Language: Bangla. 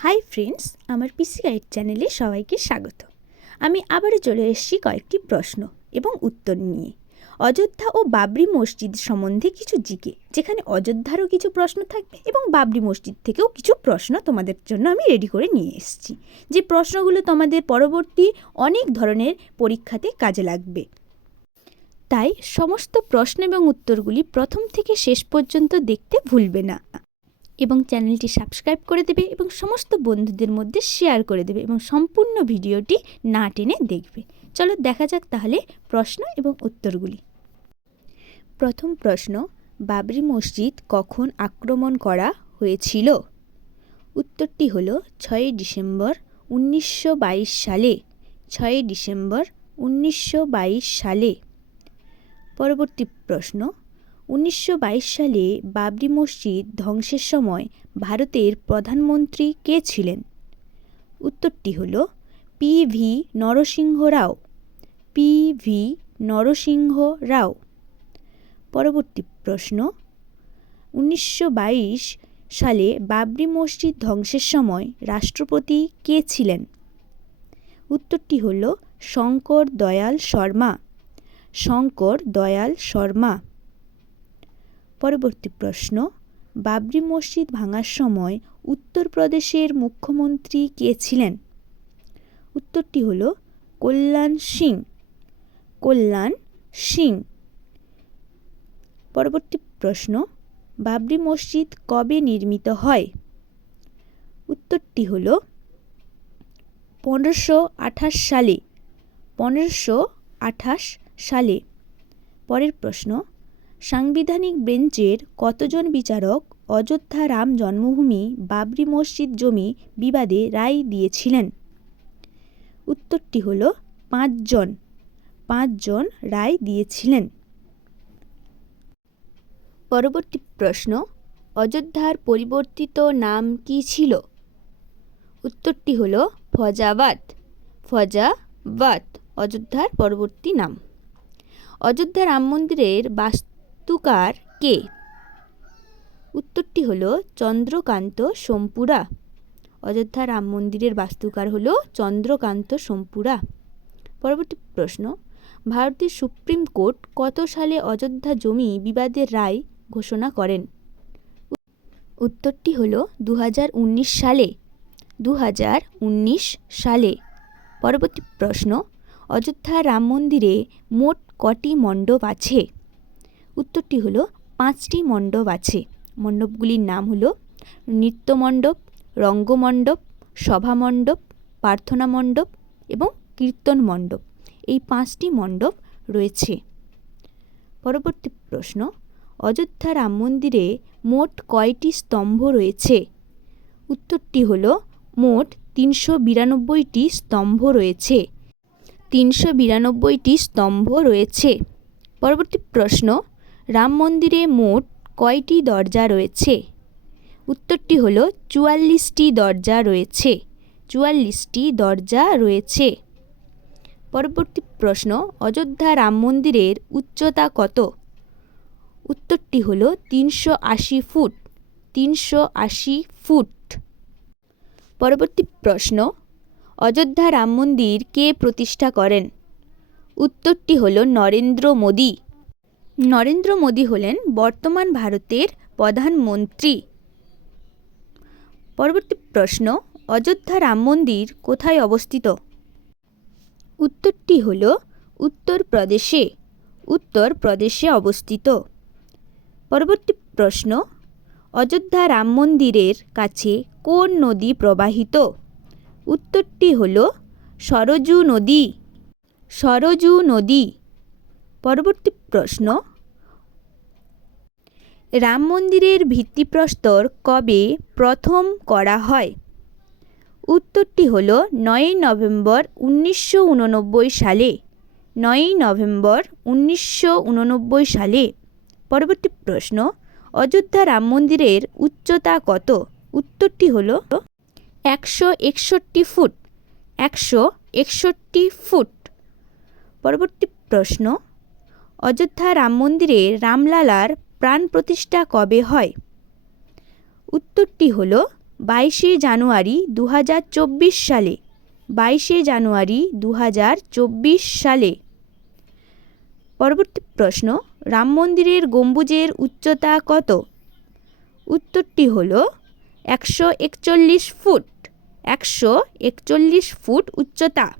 হাই ফ্রেন্ডস আমার পিসি গাইড চ্যানেলে সবাইকে স্বাগত। আমি আবারও চলে এসেছি কয়েকটি প্রশ্ন এবং উত্তর নিয়ে। অযোধ্যা ও বাবরি মসজিদ সম্বন্ধে কিছু জিকে, যেখানে অযোধ্যারও কিছু প্রশ্ন থাকবে এবং বাবরি মসজিদ থেকেও কিছু প্রশ্ন তোমাদের জন্য আমি রেডি করে নিয়ে এসেছি। যে প্রশ্নগুলো তোমাদের পরবর্তী অনেক ধরনের পরীক্ষাতে কাজে লাগবে। তাই সমস্ত প্রশ্ন এবং উত্তরগুলি প্রথম থেকে শেষ পর্যন্ত দেখতে ভুলবে না। এবং চ্যানেলটি সাবস্ক্রাইব করে দেবে এবং সমস্ত বন্ধুদের মধ্যে শেয়ার করে দেবে এবং সম্পূর্ণ ভিডিওটি না টেনে দেখবে। চলো দেখা যাক তাহলে প্রশ্ন এবং উত্তরগুলি। প্রথম প্রশ্ন, বাবরি মসজিদ কখন আক্রমণ করা হয়েছিল? উত্তরটি হলো ছয়ই ডিসেম্বর উনিশশো বাইশ সালে ছয়ই ডিসেম্বর উনিশশো বাইশ সালে। পরবর্তী প্রশ্ন উনিশশো বাইশ সালে বাবরি মসজিদ ধ্বংসের সময় ভারতের প্রধানমন্ত্রী কে ছিলেন? উত্তরটি হল P V Narasimha Rao. P V Narasimha Rao. পরবর্তী প্রশ্ন, উনিশশো বাইশ সালে বাবরি মসজিদ ধ্বংসের সময় রাষ্ট্রপতি কে ছিলেন? উত্তরটি হল শঙ্কর দয়াল শর্মা। শঙ্কর দয়াল শর্মা। পরবর্তী প্রশ্ন, বাবরি মসজিদ ভাঙার সময় উত্তরপ্রদেশের মুখ্যমন্ত্রী কে ছিলেন? উত্তরটি হল কল্যাণ সিং। কল্যাণ সিং। পরবর্তী প্রশ্ন, বাবরি মসজিদ কবে নির্মিত হয়? উত্তরটি হল পনেরোশো আঠাশ সালে। পনেরোশো আঠাশ সালে। পরের প্রশ্ন সাংবিধানিক বেঞ্চের কতজন বিচারক অযোধ্যা রাম জন্মভূমি, বাবরি মসজিদ জমি বিবাদে রায় দিয়েছিলেন? উত্তরটি হল পাঁচজন। পাঁচজন রায় দিয়েছিলেন। পরবর্তী প্রশ্ন, অযোধ্যার পরিবর্তিত নাম কী ছিল? উত্তরটি হল ফজাবাদ। ফজাবাদ, অযোধ্যার পরবর্তী নাম। অযোধ্যা রাম মন্দিরের বাস্তুকার কে? উত্তরটি হল চন্দ্রকান্ত সোমপুরা। অযোধ্যা রাম মন্দিরের বাস্তুকার হল চন্দ্রকান্ত সোমপুরা। পরবর্তী প্রশ্ন, ভারতের সুপ্রিম কোর্ট কত সালে অযোধ্যা জমি বিবাদের রায় ঘোষণা করেন? উত্তরটি হল দু হাজার উনিশ সালে। দু হাজার উনিশ সালে। পরবর্তী প্রশ্ন, অযোধ্যা রাম মন্দিরে মোট কটি মণ্ডপ আছে? উত্তরটি হলো পাঁচটি মণ্ডপ আছে। মণ্ডপগুলির নাম হলো নৃত্যমণ্ডপ, রঙ্গমণ্ডপ সভা মণ্ডপ প্রার্থনা মণ্ডপ এবং কীর্তন মণ্ডপ এই পাঁচটি মণ্ডপ রয়েছে। পরবর্তী প্রশ্ন, অযোধ্যা রাম মন্দিরে মোট কয়টি স্তম্ভ রয়েছে? উত্তরটি হল মোট তিনশো বিরানব্বইটি স্তম্ভ রয়েছে। তিনশো বিরানব্বইটি স্তম্ভ রয়েছে। পরবর্তী প্রশ্ন রাম মন্দিরে মোট কয়টি দরজা রয়েছে? উত্তরটি হলো চুয়াল্লিশটি দরজা রয়েছে। চুয়াল্লিশটি দরজা রয়েছে। পরবর্তী প্রশ্ন, অযোধ্যা রাম মন্দিরের উচ্চতা কত? উত্তরটি হলো তিনশো আশি ফুট। তিনশো আশি ফুট। পরবর্তী প্রশ্ন, অযোধ্যা রাম মন্দির কে প্রতিষ্ঠা করেন? উত্তরটি হল নরেন্দ্র মোদী। নরেন্দ্র মোদী হলেন বর্তমান ভারতের প্রধানমন্ত্রী। পরবর্তী প্রশ্ন, অযোধ্যা রাম মন্দির কোথায় অবস্থিত? উত্তরটি হল উত্তরপ্রদেশে। উত্তরপ্রদেশে অবস্থিত। পরবর্তী প্রশ্ন, অযোধ্যা রাম মন্দিরের কাছে কোন নদী প্রবাহিত? উত্তরটি হল সরজু নদী। সরজু নদী। পরবর্তী প্রশ্ন। রাম মন্দিরের ভিত্তিপ্রস্তর কবে প্রথম করা হয়? উত্তরটি হল নয়ই নভেম্বর উনিশশো উননব্বই সালে। নয়ই নভেম্বর উনিশশো উননব্বই সালে। পরবর্তী প্রশ্ন, অযোধ্যা রাম মন্দিরের উচ্চতা কত? উত্তরটি হল একশো একষট্টি ফুট। একশো একষট্টি ফুট। পরবর্তী প্রশ্ন অযোধ্যা রাম মন্দিরে রামলালার প্রাণ প্রতিষ্ঠা কবে হয়? উত্তরটি হল বাইশে জানুয়ারি দু হাজার চব্বিশ সালে। বাইশে জানুয়ারি দু হাজার চব্বিশ সালে। পরবর্তী প্রশ্ন, রাম মন্দিরের গম্বুজের উচ্চতা কত? উত্তরটি হল একশো একচল্লিশ ফুট। একশো একচল্লিশ ফুট উচ্চতা।